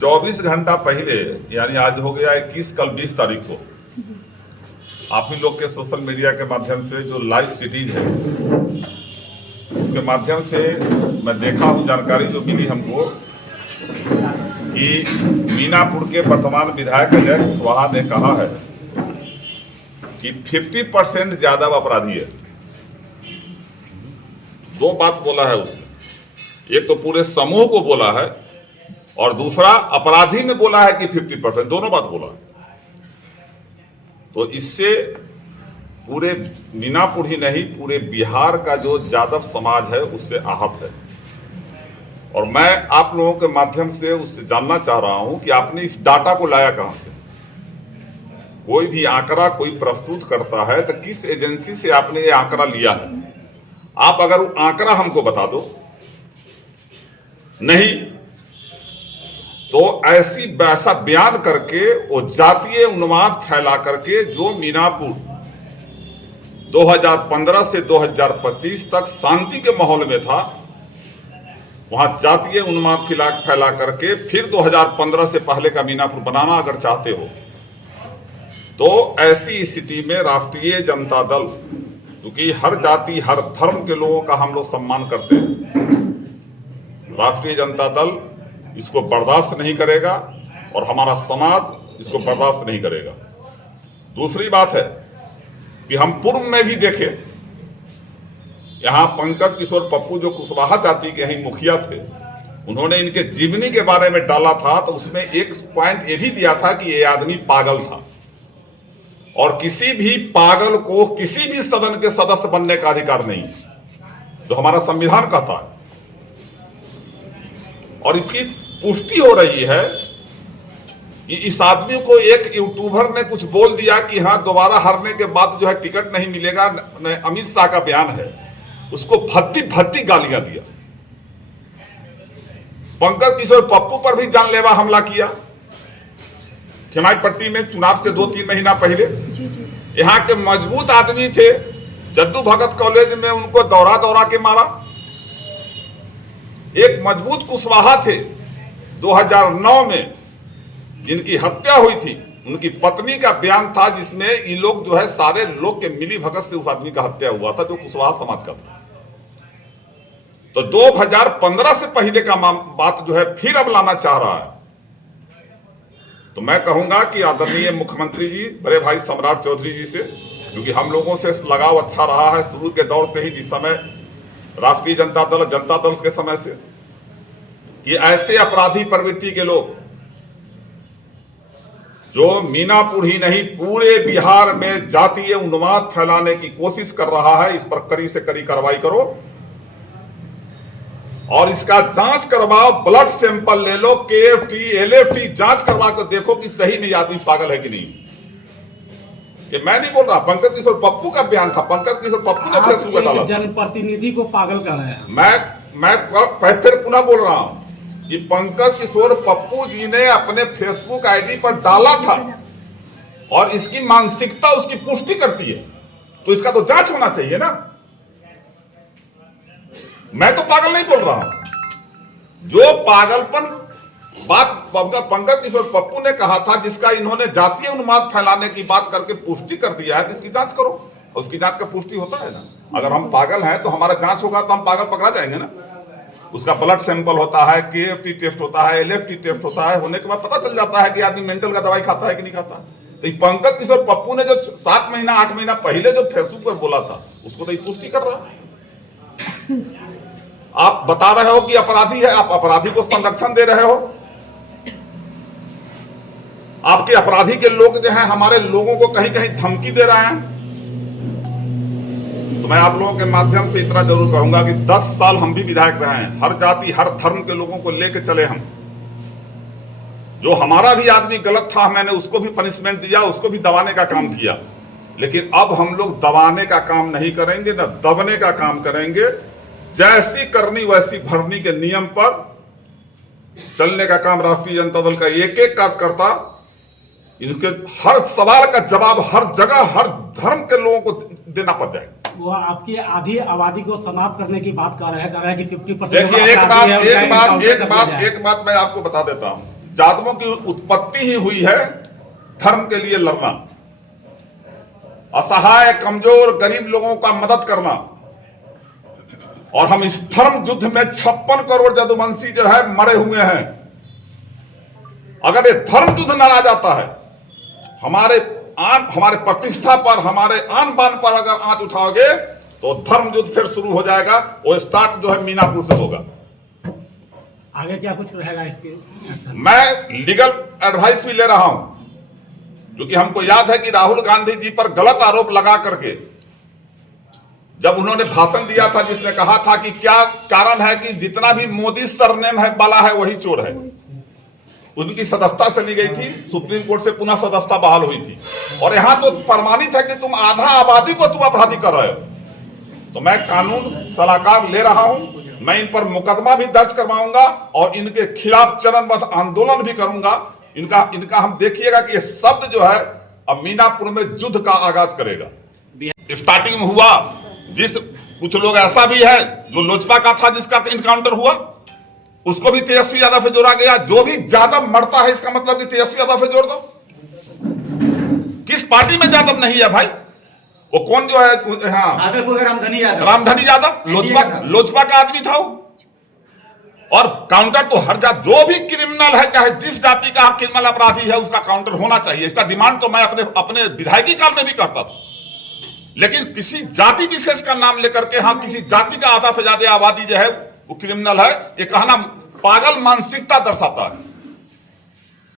24 घंटा पहले यानी आज हो गया 21, कल 20 तारीख को आप ही लोग के सोशल मीडिया के माध्यम से जो लाइव सिटीज है उसके माध्यम से मैं देखा हूँ, जानकारी जो मिली हमको कि मीनापुर के वर्तमान विधायक अजय कुशवाहा ने कहा है कि 50% ज्यादा अपराधी है। दो बात बोला है उसने, एक तो पूरे समूह को बोला है और दूसरा अपराधी ने बोला है कि 50%, दोनों बात बोला है। तो इससे पूरे मीनापुर ही नहीं पूरे बिहार का जो यादव समाज है उससे आहत है। और मैं आप लोगों के माध्यम से उससे जानना चाह रहा हूं कि आपने इस डाटा को लाया कहां से। कोई भी आंकड़ा कोई प्रस्तुत करता है तो किस एजेंसी से आपने ये आंकड़ा लिया है? आप अगर वो आंकड़ा हमको बता दो, नहीं तो ऐसा बयान करके वो जातीय उन्माद फैला करके जो मीनापुर 2015 से 2025 तक शांति के माहौल में था, वहां जातीय उन्माद फैला करके फिर 2015 से पहले का मीनापुर बनाना अगर चाहते हो तो ऐसी स्थिति में राष्ट्रीय जनता दल, क्योंकि हर जाति हर धर्म के लोगों का हम लोग सम्मान करते हैं, राष्ट्रीय जनता दल इसको बर्दाश्त नहीं करेगा और हमारा समाज इसको बर्दाश्त नहीं करेगा। दूसरी बात है कि हम पूर्व में भी देखे, यहां पंकज किशोर पप्पू जो कुशवाहा जाति के ही मुखिया थे, उन्होंने इनके जीवनी के बारे में डाला था तो उसमें एक पॉइंट ये भी दिया था कि ये आदमी पागल था और किसी भी पागल को किसी भी सदन के सदस्य बनने का अधिकार नहीं, जो हमारा संविधान कहता है। और इसकी पुष्टि हो रही है कि इस आदमी को एक यूट्यूबर ने कुछ बोल दिया कि हाँ दोबारा हारने के बाद जो है टिकट नहीं मिलेगा, अमित शाह का बयान है, उसको भद्दी भद्दी गालियां दिया। पंकज किशोर पप्पू पर भी जानलेवा हमला किया खिमाई पट्टी में चुनाव से 2-3 महीना पहले। यहाँ के मजबूत आदमी थे, जद्दू भगत कॉलेज में उनको दौरा के मारा। एक मजबूत कुशवाहा थे 2009 में जिनकी हत्या हुई थी, उनकी पत्नी का बयान था जिसमें ये लोग जो है सारे लोग के मिली भगत से उस आदमी का हत्या हुआ था जो कुशवाहा समाज का था। तो 2015 से पहले का बात जो है फिर अब लाना चाह रहा है। तो मैं कहूंगा कि आदरणीय मुख्यमंत्री जी, बड़े भाई सम्राट चौधरी जी से, क्योंकि हम लोगों से लगाव अच्छा रहा है शुरू के दौर से ही, जिस समय राष्ट्रीय जनता दल के समय से, कि ऐसे अपराधी प्रवृत्ति के लोग जो मीनापुर ही नहीं पूरे बिहार में जातीय उन्माद फैलाने की कोशिश कर रहा है, इस पर कड़ी से कड़ी कार्रवाई करो और इसका जांच करवाओ, ब्लड सैंपल ले लो, KFT LFT जांच करवा कर देखो कि सही में आदमी पागल है कि नहीं। ये मैं नहीं बोल रहा, पंकज किशोर पप्पू का बयान था, पंकज किशोर पप्पू ने फेसबुक पर डाला, जनप्रतिनिधि को पागल कर रहे हैं। मैं फिर पुनः बोल रहा हूं कि पंकज किशोर पप्पू जी ने अपने फेसबुक आईडी पर डाला था और इसकी मानसिकता उसकी पुष्टि करती है, तो इसका तो जांच होना चाहिए ना। मैं तो पागल नहीं बोल रहा हूं, जो पागलपन बात पंकज किशोर पप्पू ने कहा था, जिसका इन्होंने जातीय उन्माद फैलाने की बात करके पुष्टि कर दिया है, तो इसकी जांच करो। उसकी जांच का पुष्टि होता है ना। अगर हम पागल हैं तो हमारा जांच होगा तो हम पागल पकड़ा जाएंगे ना। उसका ब्लड सैंपल होता है, KFT टेस्ट होता है, LFT टेस्ट होता है, होने के बाद पता चल जाता है कि आदमी मेंटल का दवाई खाता है कि नहीं खाता। तो पंकज किशोर पप्पू ने जो 7 महीना 8 महीना पहले जो फेसबुक पर बोला था उसको तो पुष्टि कर रहा है। आप बता रहे हो कि अपराधी है, आप अपराधी को संरक्षण दे रहे हो। आपके अपराधी के लोग जो हैं हमारे लोगों को कहीं कहीं धमकी दे रहे हैं। तो मैं आप लोगों के माध्यम से इतना जरूर कहूंगा कि 10 साल हम भी विधायक रहे हैं, हर जाति हर धर्म के लोगों को लेकर चले हम। जो हमारा भी आदमी गलत था, मैंने उसको भी पनिशमेंट दिया, उसको भी दबाने का काम किया। लेकिन अब हम लोग दबाने का काम नहीं करेंगे, न दबने का काम करेंगे। जैसी करनी वैसी भरनी के नियम पर चलने का काम राष्ट्रीय जनता दल का एक कार्यकर्ता, इनके हर सवाल का जवाब हर जगह हर धर्म के लोगों को देना पड़ जाएगा। वो आपकी आधी आबादी को समाप्त करने की बात कर रहे हैं कि 50%। देखिए एक बात मैं आपको बता देता हूं, जातों की उत्पत्ति ही हुई है धर्म के लिए लड़ना, असहाय कमजोर गरीब लोगों का मदद करना। और हम इस धर्म युद्ध में 56 करोड़ यदुवंशी जो है मरे हुए हैं। अगर ये धर्म युद्ध न आ जाता है, हमारे प्रतिष्ठा पर, हमारे आन बान पर अगर आंच उठाओगे तो धर्म युद्ध फिर शुरू हो जाएगा। वो स्टार्ट जो है मीनापुर से होगा। आगे क्या कुछ रहेगा इसके एक्शन? मैं लीगल एडवाइस भी ले रहा हूं, क्योंकि हमको याद है कि राहुल गांधी जी पर गलत आरोप लगा करके जब उन्होंने भाषण दिया था, जिसमें कहा था कि क्या कारण है कि जितना भी मोदी सरनेम है वाला है वही चोर है, उनकी सदस्यता चली गई थी, सुप्रीम कोर्ट से पुनः सदस्यता बहाल हुई थी। और यहां तो प्रमाणित है कि तुम आधा आबादी को तुम अपराधी कर रहे हो। तो मैं कानून सलाहकार ले रहा हूं, मैं इन पर मुकदमा भी दर्ज करवाऊंगा और इनके खिलाफ चरणबद्ध आंदोलन भी करूंगा। इनका हम देखिएगा कि ये शब्द जो है अब मीनापुर में युद्ध का आगाज करेगा। स्टार्टिंग में हुआ, कुछ लोग ऐसा भी है जो लोजपा का था जिसका इनकाउंटर हुआ, उसको भी तेजस्वी यादव से जोड़ा गया। जो भी यादव मरता है इसका मतलब कि तेजस्वी यादव से जोड़ दो। किस पार्टी में यादव नहीं है भाई? वो कौन जो है, हाँ रामधनी यादव लोजपा का आदमी था वो। और काउंटर तो हर जात, जो भी क्रिमिनल है, चाहे जिस जाति का क्रिमिनल अपराधी है, उसका काउंटर होना चाहिए। इसका डिमांड तो मैं अपने विधायकी काल में भी करता था। लेकिन किसी जाति विशेष का नाम लेकर के, हाँ किसी जाति का आधा से ज्यादा आबादी जो है वो क्रिमिनल है, ये कहना पागल मानसिकता दर्शाता है।